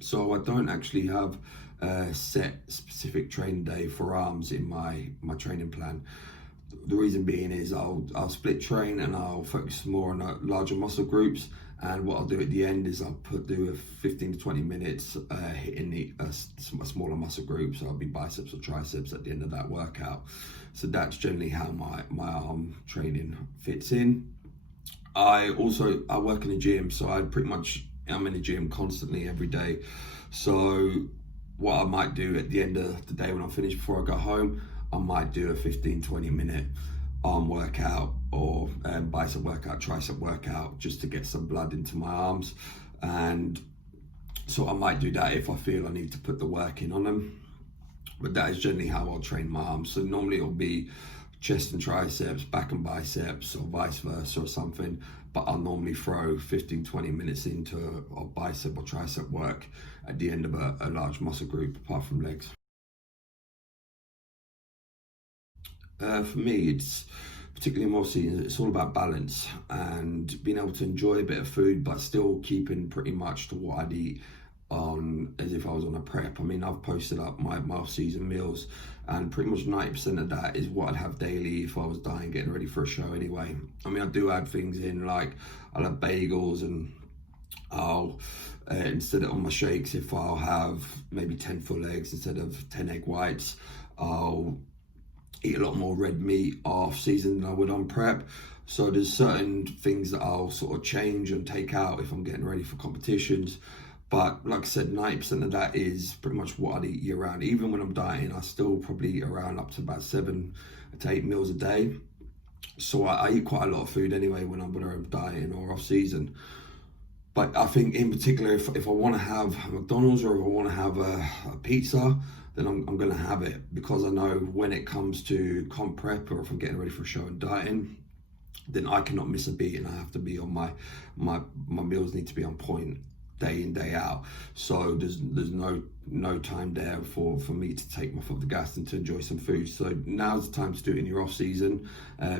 So I don't actually have a set specific training day for arms in my training plan. The reason being is I'll split train and I'll focus more on larger muscle groups. And what I'll do at the end is I'll do a 15 to 20 minutes hitting a smaller muscle group. So I'll be biceps or triceps at the end of that workout. So that's generally how my arm training fits in. I work in the gym, so I'm in the gym constantly every day. So what I might do at the end of the day when I'm finished, before I go home, I might do a 15-20 minute arm workout or bicep workout, tricep workout, just to get some blood into my arms. And so I might do that if I feel I need to put the work in on them. But that is generally how I'll train my arms. So normally it'll be chest and triceps, back and biceps, or vice versa or something. But I'll normally throw 15-20 minutes into a bicep or tricep work at the end of a large muscle group, apart from legs. For me, it's particularly in off season, it's all about balance and being able to enjoy a bit of food, but still keeping pretty much to what I'd eat on as if I was on a prep. I mean, I've posted up my off season meals, and pretty much 90% of that is what I'd have daily if I was dying, getting ready for a show anyway. I mean, I do add things in, like I'll have bagels, and I'll instead of on my shakes, if I'll have maybe 10 full eggs instead of 10 egg whites, I'll eat a lot more red meat off season than I would on prep. So there's certain things that I'll sort of change and take out if I'm getting ready for competitions. But like I said, 90% of that is pretty much what I eat year round. Even when I'm dieting, I still probably eat around up to about 7 to 8 meals a day. So I eat quite a lot of food anyway when I'm dieting or off season. But I think in particular, if I want to have McDonald's or if I want to have a pizza, then I'm going to have it, because I know when it comes to comp prep or if I'm getting ready for a show and dieting, then I cannot miss a beat, and I have to be on my meals need to be on point day in, day out. So there's no time there for me to take my foot off the gas and to enjoy some food. So now's the time to do it in your off season,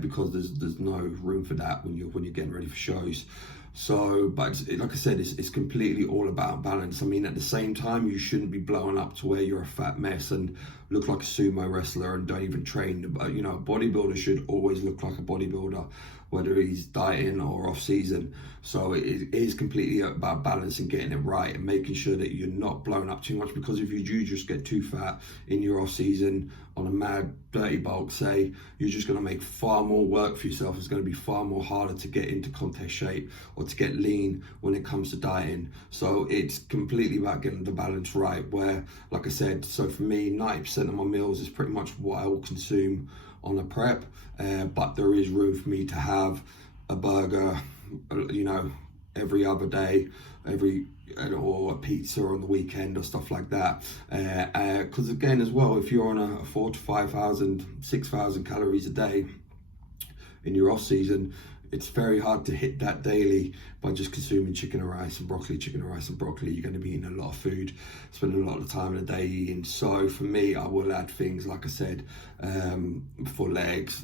because there's no room for that when you're getting ready for shows. So, but like I said, it's completely all about balance. I mean, at the same time, you shouldn't be blowing up to where you're a fat mess and look like a sumo wrestler and don't even train. But you know, a bodybuilder should always look like a bodybuilder, whether he's dieting or off season. So it is completely about balance and getting it right and making sure that you're not blowing up too much, because if you do just get too fat in your off season on a mad dirty bulk, say, you're just going to make far more work for yourself. It's going to be far more harder to get into contest shape or to get lean when it comes to dieting. So it's completely about getting the balance right, where, like I said, so for me, 90% of my meals is pretty much what I will consume on a prep, but there is room for me to have a burger, you know, every other day, or a pizza on the weekend or stuff like that. Because again, as well, if you're on a 4,000 to 5,000, 6,000 calories a day in your off season, it's very hard to hit that daily by just consuming chicken and rice and broccoli. You're going to be eating a lot of food, spending a lot of time in a day eating. So for me, I will add things, like I said, for legs,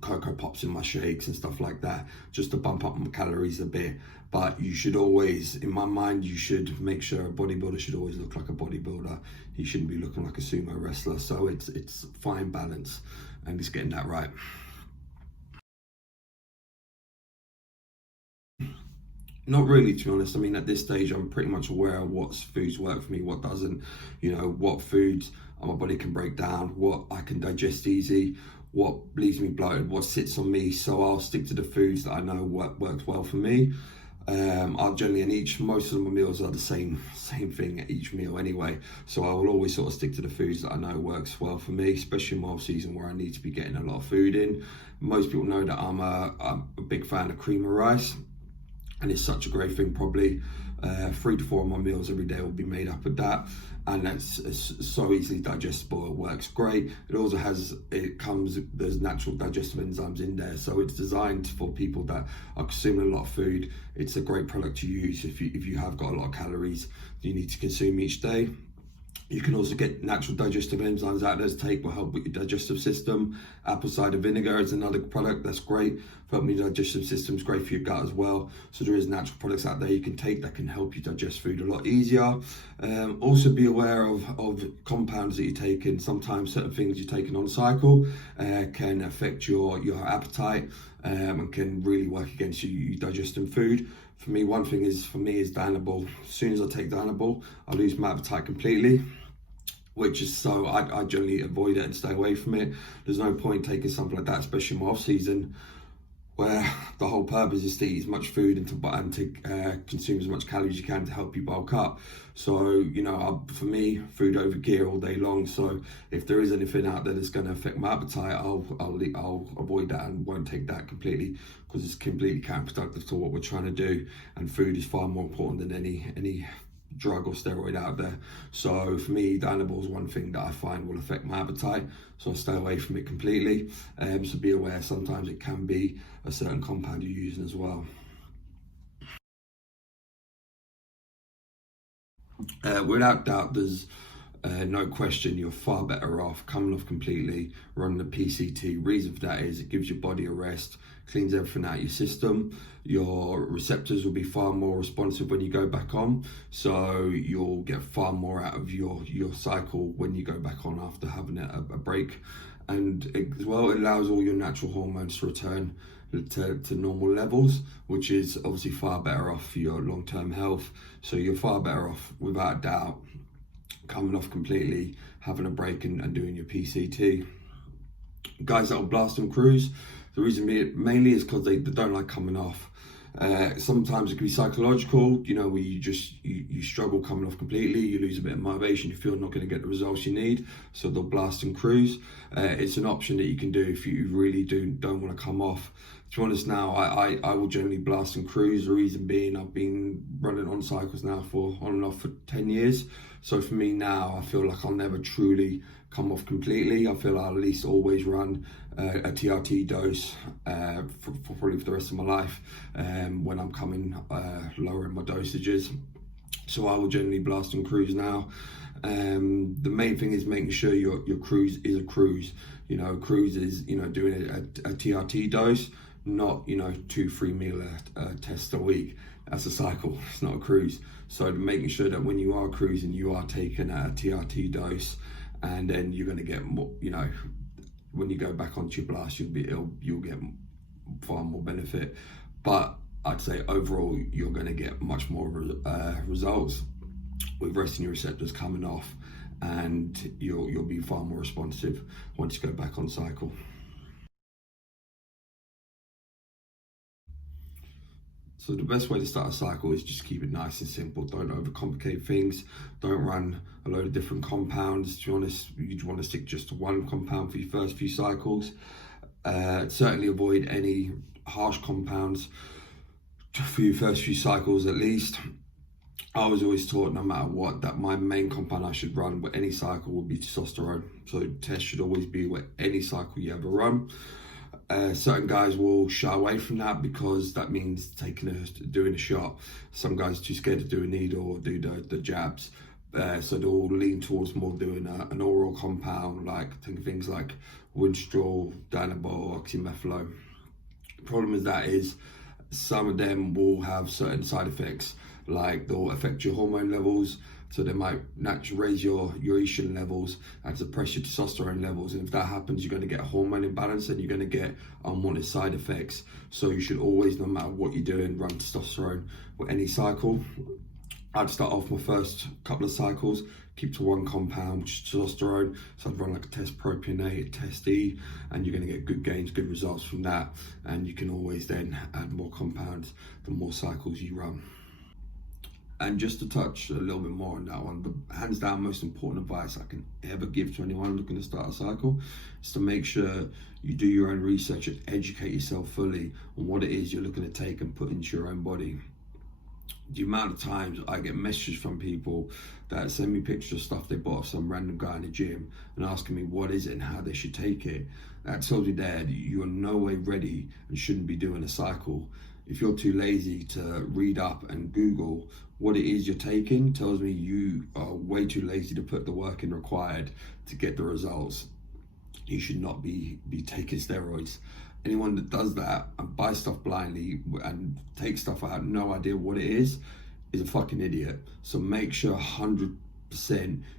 Cocoa Pops in my shakes and stuff like that, just to bump up my calories a bit. But you should always, in my mind, you should make sure a bodybuilder should always look like a bodybuilder. He shouldn't be looking like a sumo wrestler. So it's fine balance, and it's getting that right. Not really, to be honest. I mean, at this stage, I'm pretty much aware of what foods work for me, what doesn't, you know, what foods my body can break down, what I can digest easy, what leaves me bloated, what sits on me. So I'll stick to the foods that I know works well for me. I'll generally, most of my meals are the same thing at each meal anyway. So I will always sort of stick to the foods that I know works well for me, especially in my off season where I need to be getting a lot of food in. Most people know that I'm a big fan of cream of rice. And it's such a great thing. Probably 3 to 4 of my meals every day will be made up of that, and it's so easily digestible. It works great. There's natural digestive enzymes in there, so it's designed for people that are consuming a lot of food. It's a great product to use if you have got a lot of calories you need to consume each day. You can also get natural digestive enzymes out there to take, will help with your digestive system. Apple cider vinegar is another product that's great for helping your digestive system. It's great for your gut as well. So there is natural products out there you can take that can help you digest food a lot easier. Also be aware of compounds that you're taking. Sometimes certain things you're taking on cycle can affect your appetite and can really work against you digesting food. For me, one thing is Dianabol. As soon as I take Dianabol, I lose my appetite completely, which is so I generally avoid it and stay away from it. There's no point taking something like that, especially in my off season, where the whole purpose is to eat as much food and to consume as much calories as you can to help you bulk up. So, you know, for me, food over gear all day long. So if there is anything out there that's going to affect my appetite, I'll avoid that and won't take that completely, because it's completely counterproductive to what we're trying to do. And food is far more important than any drug or steroid out there. So for me, Dianabol is one thing that I find will affect my appetite, so I stay away from it completely. So be aware, sometimes it can be a certain compound you're using as well. Without doubt, there's no question you're far better off coming off completely, running the PCT. Reason for that is it gives your body a rest, cleans everything out of your system. Your receptors will be far more responsive when you go back on, so you'll get far more out of your cycle when you go back on after having a break. And as well, it allows all your natural hormones to return to normal levels, which is obviously far better off for your long-term health. So you're far better off, without doubt, coming off completely, having a break and doing your PCT. Guys that will blast and cruise, the reason mainly is because they don't like coming off. Sometimes it can be psychological, you know, where you struggle coming off completely, you lose a bit of motivation, you feel not going to get the results you need, so they'll blast and cruise. It's an option that you can do if you really don't want to come off. To be honest, now I will generally blast and cruise. The reason being, I've been running on cycles now on and off for 10 years. So for me now, I feel like I'll never truly come off completely. I feel I'll at least always run a TRT dose for probably for the rest of my life when I'm coming lower in my dosages. So I will generally blast and cruise now. The main thing is making sure your cruise is a cruise. You know, cruise is, you know, doing a TRT dose, not, you know, 2-3 meal tests a week. That's a cycle, it's not a cruise. So making sure that when you are cruising, you are taking a TRT dose, and then you're going to get more, you know, when you go back onto your blast, you'll get far more benefit. But I'd say overall, you're going to get much more results with resting your receptors coming off, and you'll be far more responsive once you go back on cycle. So the best way to start a cycle is just keep it nice and simple. Don't overcomplicate things. Don't run a load of different compounds. To be honest, you want to stick just to one compound for your first few cycles. Certainly avoid any harsh compounds for your first few cycles at least. I was always taught, no matter what, that my main compound I should run with any cycle would be testosterone. So test should always be with any cycle you ever run. Certain guys will shy away from that because that means doing a shot. Some guys are too scared to do a needle or do the jabs. So they'll lean towards more doing an oral compound, like things like Winstrol, Dianabol, oxymethylone. The problem with that is some of them will have certain side effects, like they'll affect your hormone levels. So they might naturally raise your estrogen levels and suppress your testosterone levels. And if that happens, you're going to get a hormone imbalance and you're going to get unwanted side effects. So you should always, no matter what you're doing, run testosterone with any cycle. I'd start off my first couple of cycles, keep to one compound, which is testosterone. So I'd run like a test propionate, a test E, and you're going to get good gains, good results from that. And you can always then add more compounds the more cycles you run. And just to touch a little bit more on that one, the hands down most important advice I can ever give to anyone looking to start a cycle is to make sure you do your own research and educate yourself fully on what it is you're looking to take and put into your own body. The amount of times I get messages from people that send me pictures of stuff they bought off some random guy in the gym and asking me what is it and how they should take it, that tells me that you are no way ready and shouldn't be doing a cycle. if you're too lazy to read up and Google what it is you're taking, tells me you are way too lazy to put the work in required to get the results. You should not be taking steroids. Anyone that does that and buys stuff blindly and takes stuff I have no idea what it is a fucking idiot. So make sure 100%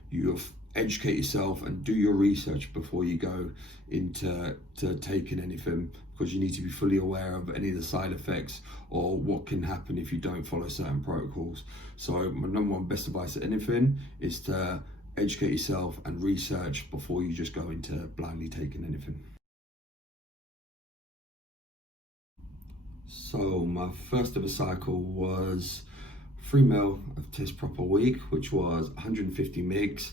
you educate yourself and do your research before you go into taking anything, because you need to be fully aware of any of the side effects or what can happen if you don't follow certain protocols. So my number one best advice at anything is to educate yourself and research before you just go into blindly taking anything. So my first ever cycle was 3 mil of test prop a week, which was 150 mgs,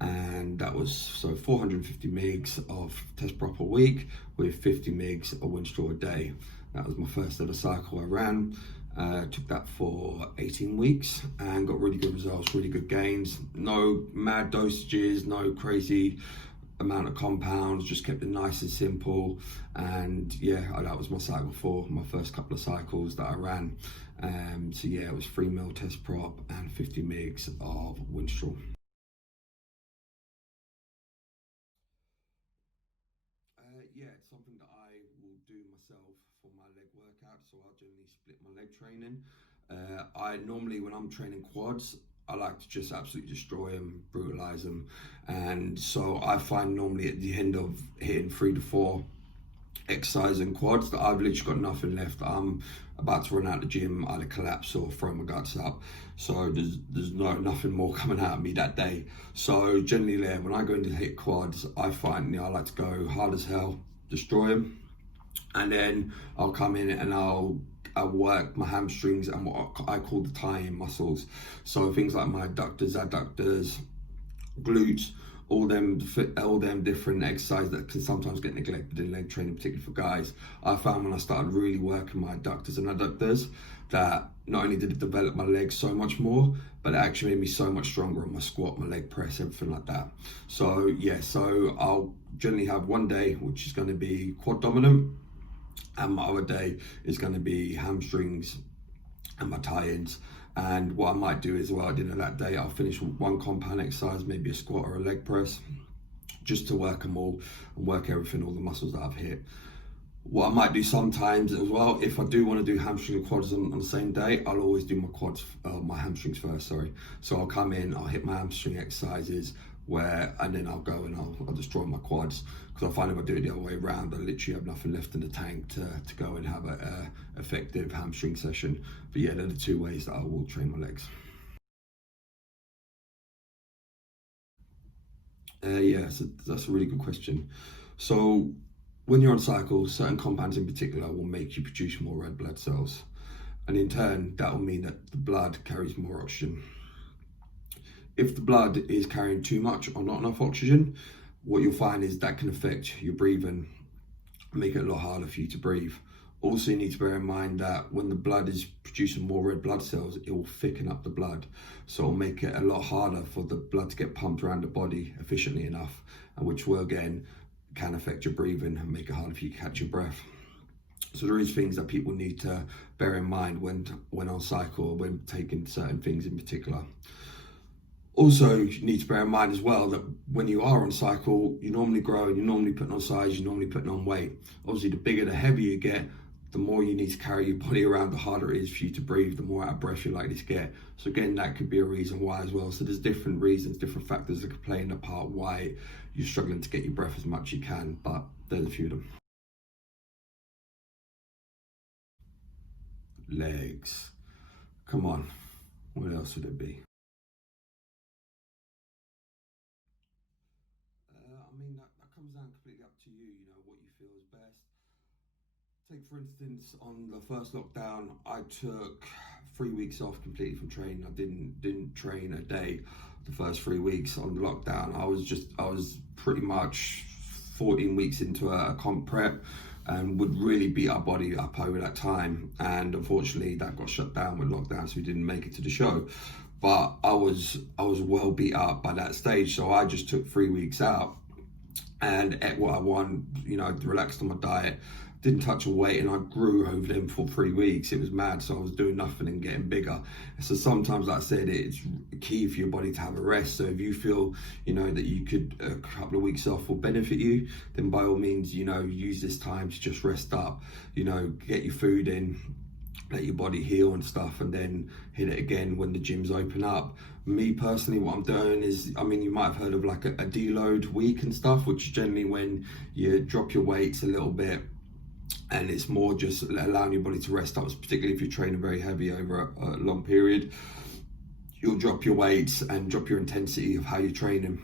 and that was 450 mgs of test prop a week with 50 mgs of Winstrol a day. That was my first ever cycle I ran. Took that for 18 weeks and got really good results, really good gains. No mad dosages, no crazy amount of compounds, just kept it nice and simple. And yeah, that was my cycle for my first couple of cycles that I ran. So yeah, it was 3 mil test prop and 50 mgs of Winstrol. Yeah, it's something that I will do myself for my leg workout. So I'll generally split my leg training. I normally, when I'm training quads, I like to just absolutely destroy them, brutalize them. And so I find normally at the end of hitting 3 to 4 exercise and quads that I've literally got nothing left. I'm about to run out the gym, either collapse or throw my guts up. So there's nothing more coming out of me that day. So generally there, when I go into hit quads, I find, I like to go hard as hell, destroy them, and then I'll come in and I'll work my hamstrings and what I call the tie-in muscles. So things like my adductors, adductors, glutes, all them different exercises that can sometimes get neglected in leg training, particularly for guys. I found when I started really working my adductors and adductors that not only did it develop my legs so much more, but it actually made me so much stronger on my squat, my leg press, everything like that. So yeah, so I'll generally have one day which is going to be quad dominant, and my other day is going to be hamstrings and my tie-ins. And what I might do as well, at the end of that day, I'll finish with one compound exercise, maybe a squat or a leg press, just to work them all and work everything, all the muscles that I've hit. What I might do sometimes as well, if I do want to do hamstring and quads on the same day, I'll always do my hamstrings first, sorry. So I'll come in, I'll hit my hamstring exercises, and then I'll go and I'll destroy my quads, because I find if I do it the other way around, I literally have nothing left in the tank to go and have a effective hamstring session. But yeah, they're the two ways that I will train my legs. Yeah, so that's a really good question. So when you're on cycle, certain compounds in particular will make you produce more red blood cells, and in turn that will mean that the blood carries more oxygen. If the blood is carrying too much or not enough oxygen, what you'll find is that can affect your breathing, make it a lot harder for you to breathe. Also, you need to bear in mind that when the blood is producing more red blood cells, it will thicken up the blood. So it'll make it a lot harder for the blood to get pumped around the body efficiently enough, and which will again can affect your breathing and make it harder for you to catch your breath. So there is things that people need to bear in mind when on cycle, or when taking certain things in particular. Also, you need to bear in mind as well that when you are on cycle, you normally grow and you're normally putting on size, you're normally putting on weight. Obviously, the bigger, the heavier you get, the more you need to carry your body around, the harder it is for you to breathe, the more out of breath you're likely to get. So again, that could be a reason why as well. So there's different reasons, different factors that could play in the part why you're struggling to get your breath as much as you can, but there's a few of them. Legs. Come on, what else would it be? I mean, that comes down completely up to you, what you feel is best. Take, for instance, on the first lockdown, I took 3 weeks off completely from training. I didn't train a day the first 3 weeks on the lockdown. I was pretty much 14 weeks into a comp prep and would really beat our body up over that time. And unfortunately, that got shut down with lockdown, so we didn't make it to the show. But I was well beat up by that stage, so I just took 3 weeks out and ate what I want, relaxed on my diet, didn't touch a weight, and I grew over them for 3 weeks. It was mad. So I was doing nothing and getting bigger. So sometimes, like I said, it's key for your body to have a rest. So if you feel, that you could, a couple of weeks off will benefit you, then by all means, use this time to just rest up, get your food in, let your body heal and stuff, and then hit it again when the gyms open up. Me personally, what I'm doing is, you might have heard of like a deload week and stuff, which is generally when you drop your weights a little bit, and it's more just allowing your body to rest up, particularly if you're training very heavy over a long period. You'll drop your weights and drop your intensity of how you're training.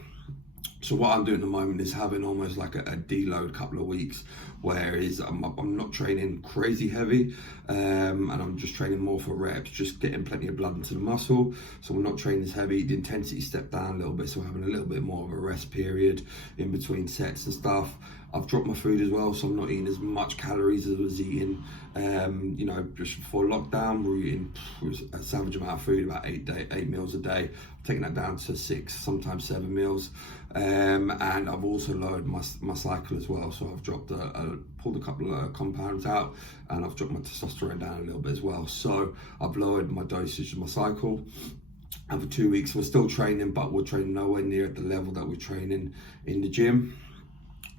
So what I'm doing at the moment is having almost like a deload couple of weeks, whereas I'm not training crazy heavy, and I'm just training more for reps, just getting plenty of blood into the muscle. So we're not training as heavy, the intensity stepped down a little bit, so we're having a little bit more of a rest period in between sets and stuff. I've dropped my food as well, so I'm not eating as much calories as I was eating, just before lockdown. We were eating a savage amount of food, about 8 meals a day. I've taken that down to 6, sometimes 7 meals. And I've also lowered my cycle as well. So I've dropped, pulled a couple of compounds out, and I've dropped my testosterone down a little bit as well. So I've lowered my dosage of my cycle. And for 2 weeks, we're still training, but we're training nowhere near at the level that we're training in the gym.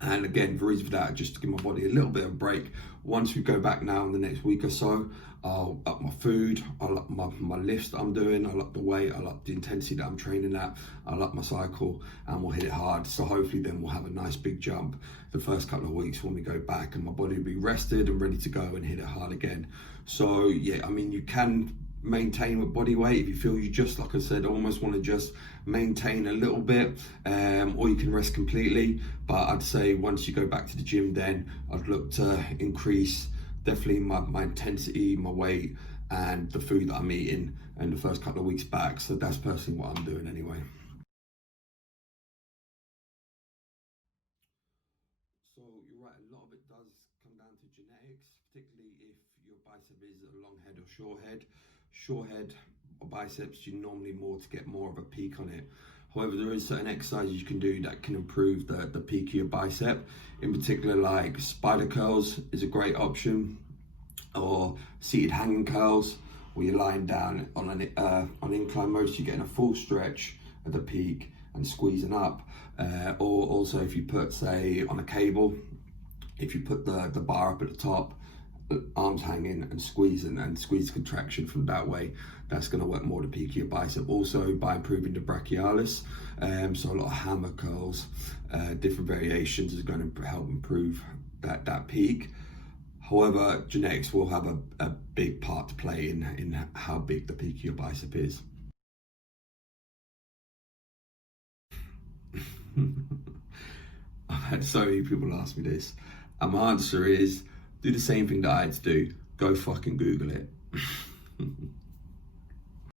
And again, the reason for that, just to give my body a little bit of a break. Once we go back now in the next week or so, I'll up my food, I'll up my lifts that I'm doing, I'll up the weight, I'll up the intensity that I'm training at, I'll up my cycle, and we'll hit it hard. So hopefully then we'll have a nice big jump the first couple of weeks when we go back, and my body will be rested and ready to go and hit it hard again. So yeah, you can maintain with body weight if you feel you just, like I said, almost want to just maintain a little bit, or you can rest completely. But I'd say once you go back to the gym, then I'd look to increase definitely my intensity, my weight, and the food that I'm eating in the first couple of weeks back. So that's personally what I'm doing anyway. So you're right, a lot of it does come down to genetics, particularly if your bicep is a long head or short head. Short head or biceps, you normally more to get more of a peak on it. However, there is certain exercises you can do that can improve the peak of your bicep. In particular, like spider curls is a great option, or seated hanging curls, where you're lying down on an incline mode, so you're getting a full stretch at the peak and squeezing up. Or also if you put, say, on a cable, if you put the bar up at the top, arms hanging and squeezing, and squeeze contraction from that way, that's going to work more to peak your bicep. Also by improving the brachialis, so a lot of hammer curls, different variations is going to help improve that peak. However, genetics will have a big part to play in how big the peak of your bicep is. I've had so many people ask me this, and my answer is, do the same thing that I had to do. Go fucking Google it.